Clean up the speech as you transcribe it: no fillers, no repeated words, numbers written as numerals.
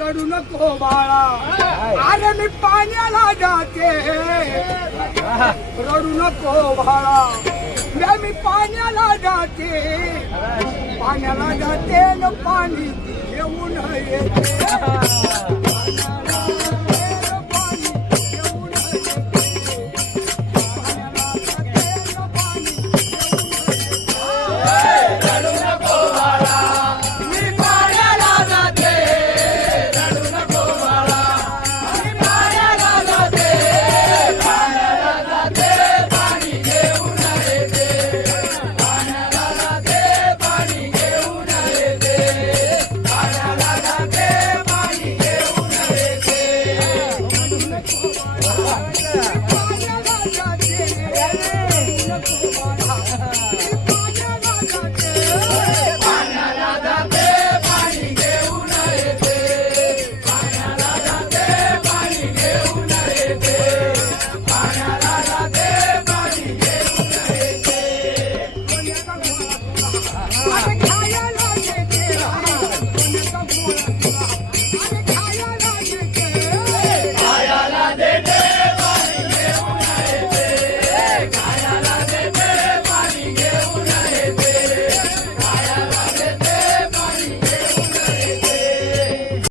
रडू नको बाळा, अरे मी पाण्याला जाते. रडू नको बाळा, मी पाण्याला जाते. पाण्याला जाते न पाणी घेऊन येते.